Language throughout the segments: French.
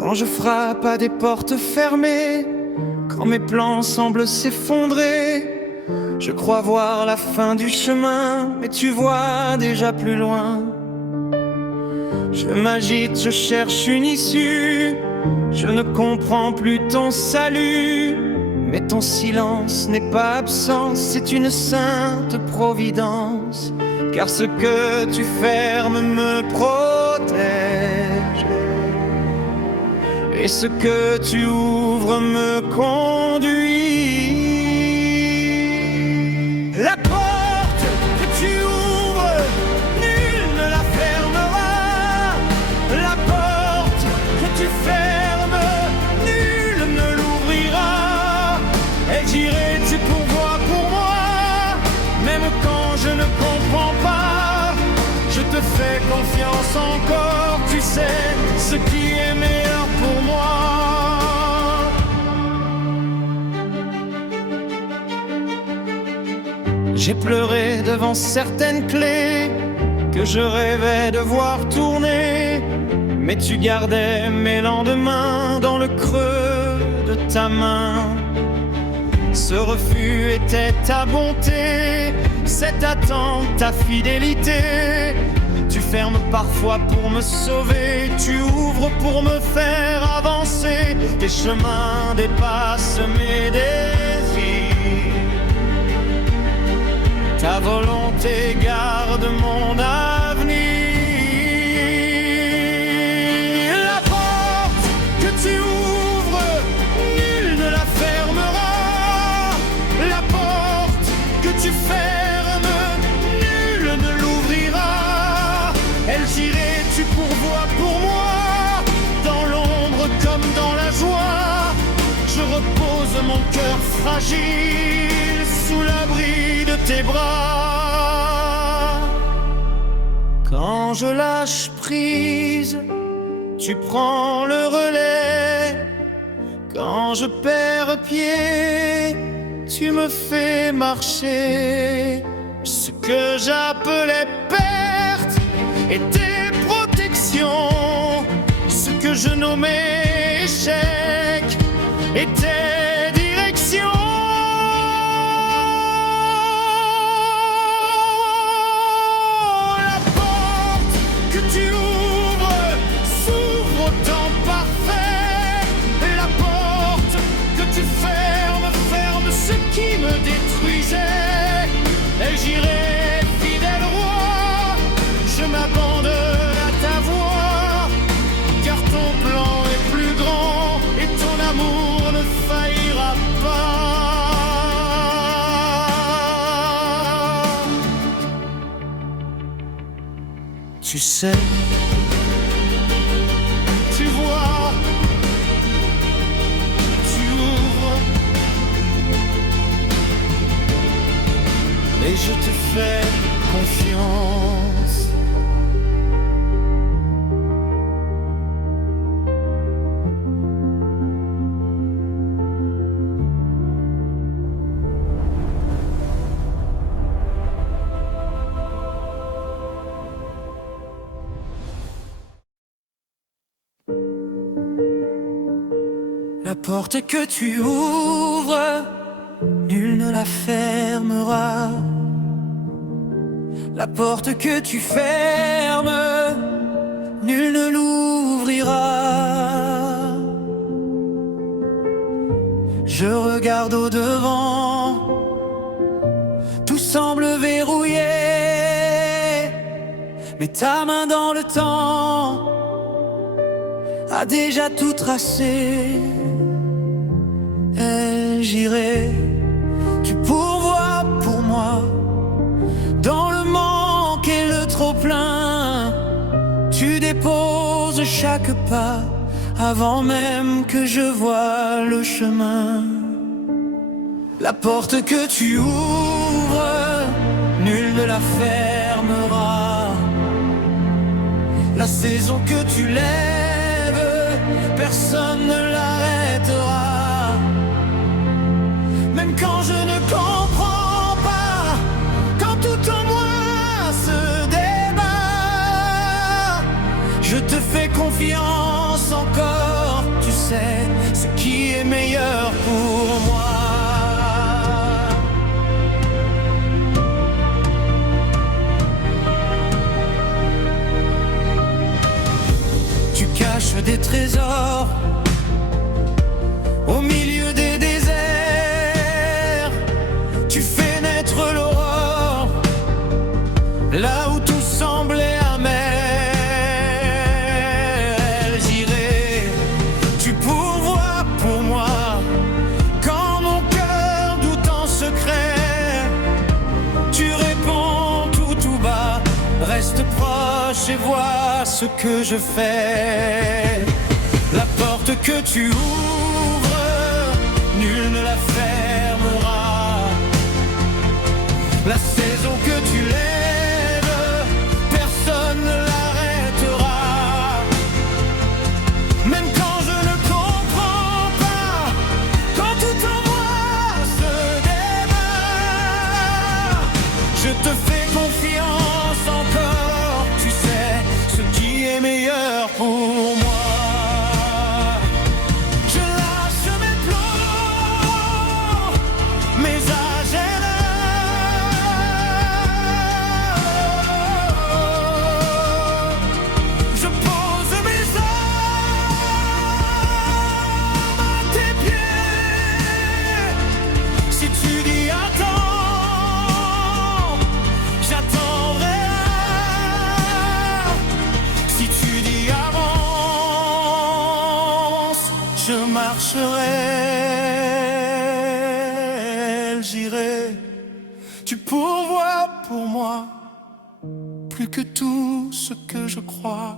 Quand je frappe à des portes fermées, quand mes plans semblent s'effondrer, je crois voir la fin du chemin, mais tu vois déjà plus loin. Je m'agite, je cherche une issue, je ne comprends plus ton salut. Mais ton silence n'est pas absence, c'est une sainte providence. Car ce que tu fermes me protège, et ce que tu ouvres me conduit. La porte que tu ouvres, nul ne la fermera. La porte que tu fermes, nul ne l'ouvrira. Et j'irai, tu pourvois pour moi, même quand je ne comprends pas. Je te fais confiance encore, tu sais ce qui est meilleur pour moi. J'ai pleuré devant certaines clés que je rêvais de voir tourner, mais tu gardais mes lendemains dans le creux de ta main. Ce refus était ta bonté, cette attente ta fidélité. Tu fermes parfois pour me sauver, tu ouvres pour me faire avancer. Tes chemins dépassent mes désirs, ta volonté garde mon avenir. La porte que tu ouvres, nul ne la fermera. La porte que tu fermes, nul ne l'ouvrira. Elle j'irai, tu pourvois pour moi, dans l'ombre comme dans la joie. Je repose mon cœur fragile sous l'abri de tes bras. Quand je lâche prise, tu prends le relais. Quand je perds pied, tu me fais marcher. Ce que j'appelais perte était protection. Ce que je nommais échec était direction. La porte que tu ouvres s'ouvre au temps parfait. La porte que tu fermes, ferme ce qui me détruisait. Et j'irai fidèle roi, je m'abandonne à ta voix. Car ton plan est plus grand et ton amour ne faillira pas. Tu sais, tu vois, tu ouvres, et je te fais confiance. La porte que tu ouvres, nul ne la fermera. La porte que tu fermes, nul ne l'ouvrira. Je regarde au devant, tout semble verrouillé, mais ta main dans le temps a déjà tout tracé. Et j'irai, tu pourvois pour moi, dans le manque et le trop-plein. Tu déposes chaque pas, avant même que je voie le chemin. La porte que tu ouvres, nul ne la fermera. La saison que tu lèves, personne ne l'arrêtera. Même quand je ne comprends pas, quand tout en moi se débat, je te fais confiance encore. caches des trésors au milieu des déserts. Tu fais naître l'aurore là où tout semblait amer. J'irai, tu pourvois pour moi quand mon cœur doute en secret. Tu réponds tout bas, reste proche et vois ce que je fais. La porte que tu ouvres, nul ne la fermera. La saison que tu lèves, personne ne l'arrêtera. Même quand je ne comprends pas, quand tout en moi se débat, je te fais confiance encore. Tu sais ce qui est meilleur pour moi. Je marcherai, j'irai, tu pourvois pour moi plus que tout ce que je crois.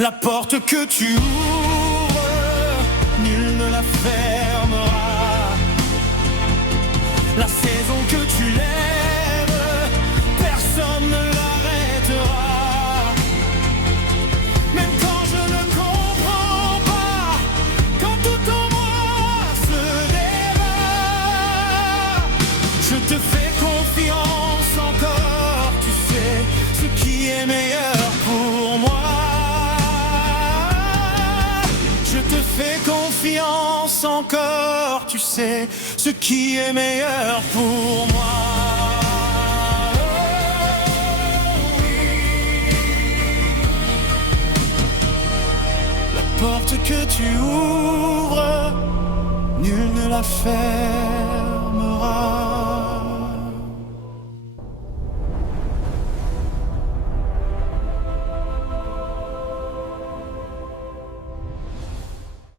La porte que tu ouvres, nul ne la fermera. La saison que tu lèves, personne ne l'arrêtera. Je te fais confiance encore, tu sais ce qui est meilleur pour moi. Je te fais confiance encore, tu sais ce qui est meilleur pour moi. La porte que tu ouvres, nul ne la fermera.